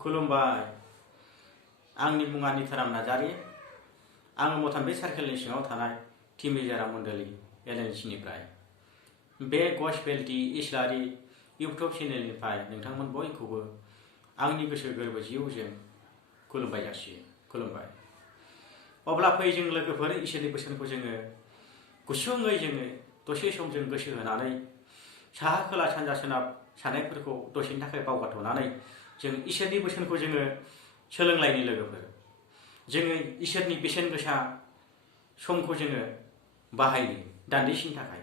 खुलुमबाय। आंनि मुङा निताराम नार्जारी। आङो मथामबे सार्केलनि सिङाव थानाय निताराम मण्डली एलएनसिनिफ्राय बे gwswyao इसलारि इउटुब चेनेलनिफ्राय नोंथांमोन बयखौबो आंनि गोसो गोरबो जिउजों खुलुमबाय जासियो। खुलुमबाय। अब्ला फै जों लोगोफोर इसोरनि बोसोनखौ जोङो गुसुङै जोङो दसे सम जों गोसो होनानै साहा खोला सानजा सोनाब साननायफोरखौ दसेनि थाखाय बावगारथ'नानै जों इसोरनि बोसोनखौ जोङो सोलोंलायनो लोगोफोर। जोङो इसोरनि बेसेन गोसा समखौ जोङो बाहायनो दान्दिसेनि थाखाय।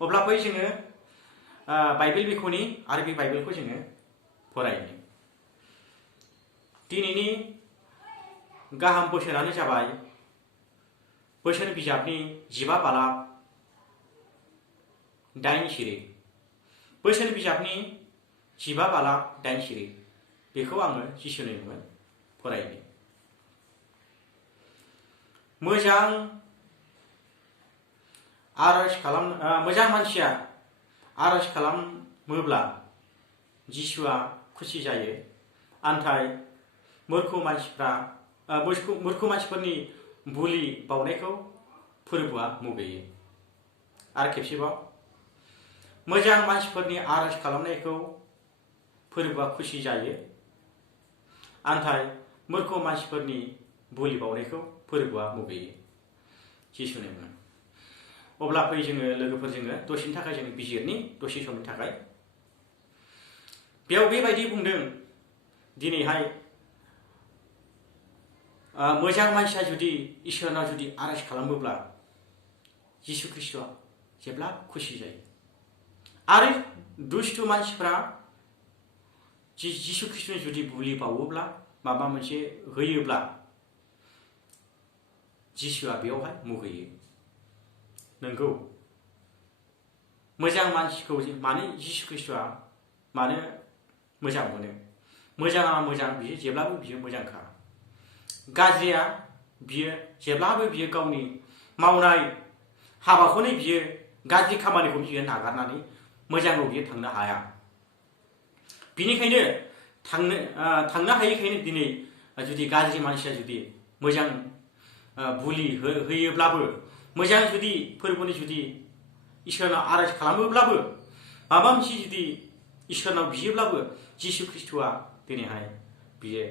अब्ला फै जोङो बाइबेल बिख'नि आरो बे बाइबेलखौ जोङो फरायनो। दिनैनि गाहाम बोसोनानो जाबाय बोसोन बिजाबनि 15 बालाब 8 सिरि। बोसोन बिजाबनि 15 बालाब 8 सिरि बेखौ आङो जिसुनि मुङै फरायनो। मोजां मानसिया आरज खालामोब्ला जिसुआ खुसि जायो। आन्थाय मूर्ख मानसिफोरनि बुलि बावनायखौ फोरबोआ मुगैयो। आरो खेबसेबाव, मोजां मानसिफोरनि आरज खालामनायखौ फोरबोआ खुसि जायो। आन्थाय मूर्ख मानसिफोरनि बुलि बावनायखौ फोरबोआ मुगैयो। जिसुनि मुङै। अब्ला फै जोङो लोगोफोर जोङो दसेनि थाखाय जोङो बिजिरनि दसे समनि थाखाय। बेयाव बेबायदि बुंदों दिनैहाय मोजां मानसिया जुदि इसोरनाव जुदि आरज खालामोब्ला जिसु ख्रिस्ट'आ जेब्ला खुसि जायो। आरो दुष्ट मानसिफ्रा जिसु ख्रिस्ट'नि जुदि बुलि बावोब्ला माबा मोनसे होयोब्ला जिसुआ बेयावहाय मुगैयो। नंगौ, मोजां मानसिखौ मानो जिसु ख्रिस्ट'आ मानो मोजां मोनो? मोजाङा मोजां, बियो जेब्लाबो बियो मोजांखा। गाज्रिया बियो जेब्लाबो बियो गावनि मावनाय हाबाखौनो बियो गाज्रि खामानिखौ बियो नागारनानै मोजाङाव बियो थांनो हाया। बिनिखायनो थांनो हायैखायनो दिनै जुदि गाज्रि मानसिया जुदि मोजां बुलि होयोब्लाबो, मोजां जुदि फोरबोनि जुदि इसोरनाव आरज खालामोब्लाबो, माबा मोनसे जुदि इसोरनाव बियोब्लाबो जिसु ख्रिस्ट'आ दिनैहाय बियो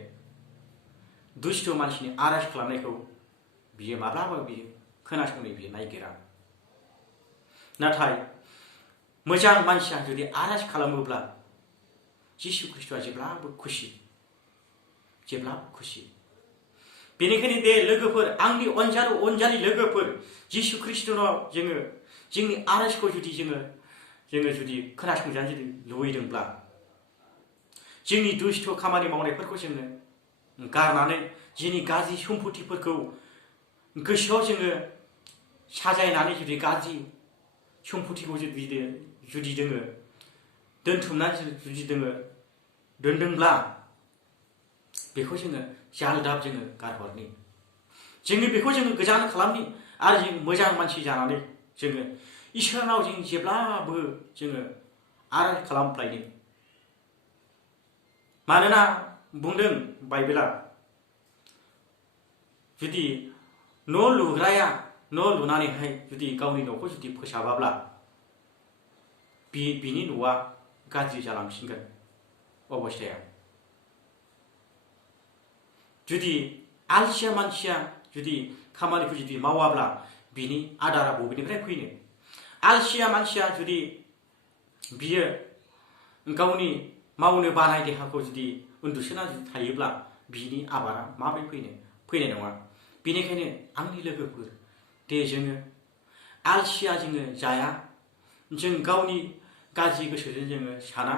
दुष्ट मानसिनि आरज खालामनायखौ बियो माब्लाबा बियो खोनासंनो बियो नायगिरा। नाथाय मोजां मानसिया जुदि आरज खालामोब्ला जिसु ख्रिस्ट'आ जेब्लाबो खुसि, जेब्लाबो खुसि। बेनिखायनो दे लोगोफोर, आंनि अनजालि लोगोफोर, जिसु ख्रिस्ट'नाव जोङो जोंनि आरजखौ जुदि जोङो जुदि खोनासंजानो जुदि लुबैदोंब्ला, जोंनि दुष्ट खामानि मावनायफोरखौ जोङो गारनानै जोंनि गाज्रि सम्पथिफोरखौ गोसोआव जोङो साजायनानै जुदि गाज्रि सम्पथिखौ जुदि जोङो दोनथुमनानै जुदि जोङो दोनदोंब्ला बेखौ जोङो जालदाब जोङो गारहरनि। जोङो बेखौ जोङो गोजान खालामनि आरो जों मोजां मानसि जानानै जोङो इसोरनाव जों जेब्लाबो जोङो आरज खालामफ्लायनो। मानोना बुंदों बाइबेला, जुदि न' लुग्राया न' लुनानैहाय जुदि गावनि न'खौ जुदि फोसाबाब्ला बिनि न'आ गाज्रि जालांफिनगोन अबस्थाया। जुदि आलसिया मानसिया जुदि खामानिखौ जुदि मावाब्ला बिनि आदारा बबेनिफ्राय फैनो? आलसिया मानसिया जुदि बियो गावनि मावनो बानाय देहाखौ जुदि उन्दुसोना थायोब्ला बिनि आबादा माबोरै फैनाय नङा। बेनिखायनो आंनि लोगोफोर, दे जोङो आलसिया जोङो जाया। जों गावनि गाज्रि गोसोजों जोङो साना।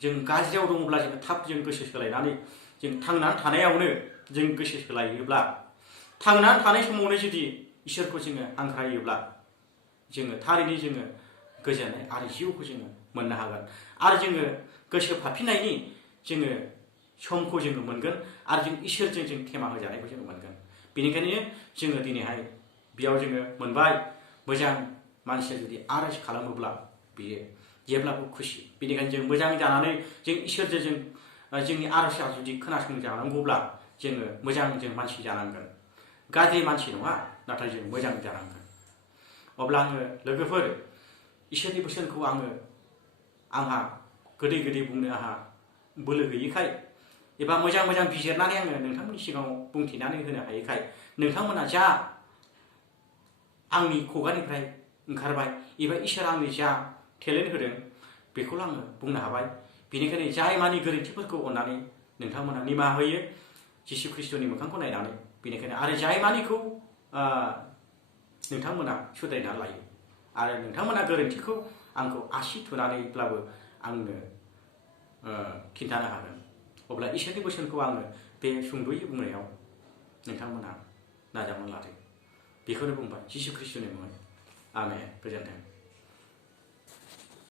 जों गाज्रियाव दङब्ला जोङो थाब जों गोसो सोलायनानै जों थांनानै थानायावनो जों गोसो सोलायोब्ला, थांनानै थानाय समावनो जुदि इसोरखौ जोङो हांख्रायोब्ला जोङो थारैनो जोङो गोजोननाय आरो जिउखौ जोङो मोननो हागोन। आरो जोङो गोसो फाफिननायनि जोङो समखौ जोङो मोनगोन आरो जों इसोरजों जों खेमा होजानायखौ जोङो मोनगोन। बेनिखायनो जोङो दिनैहाय बेयाव जोङो मोनबाय, मोजां मानसिया जुदि आरज खालामोब्ला बियो जेब्लाबो खुसि। बेनिखायनो जों मोजां जानानै जों इसोरजों जों जोंनि आर'जआ जुदि खोनासंजानांगौब्ला जोङो मोजां जों मानसि जानांगोन। गाज्रि मानसि नङा, नाथाय जों मोजां जानांगोन। अब्ला आङो लोगोफोर, इसोरनि बोसोनखौ आंहा गोदै गोदै बुंनो आंहा बोलो गैयैखाय एबा मोजां मोजां बिजिरनानै आङो नोंथांमोननि सिगाङाव बुंथिनानै होनो हायैखाय नोंथांमोना जा आंनि खुगानिफ्राय ओंखारबाय एबा इसोरा आंनो जा टेलेन्ट होदों बेखौल' आङो बुंनो हाबाय। बेनिखायनो जाय मानि गोरोन्थिफोरखौ अननानै नोंथांमोना निमाहा होयो जिसु ख्रिस्ट'नि मोखांखौ नायनानै। बेनिखायनो आरो जाय मानिखौ नोंथांमोना सुद्रायना लायो आरो नोंथांमोना गोरोन्थिखौ आंखौ आसि थुनानैब्लाबो आंनो खिन्थानो हागोन। अब्ला इसोरनि बोसोनखौ आङो बे सुंद'यै बुंनायाव नोंथांमोना नाजावना लादो। बेखौनो बुंबाय जिसु ख्रिस्ट'नि मुङै। आमेन। गोजोन्थों।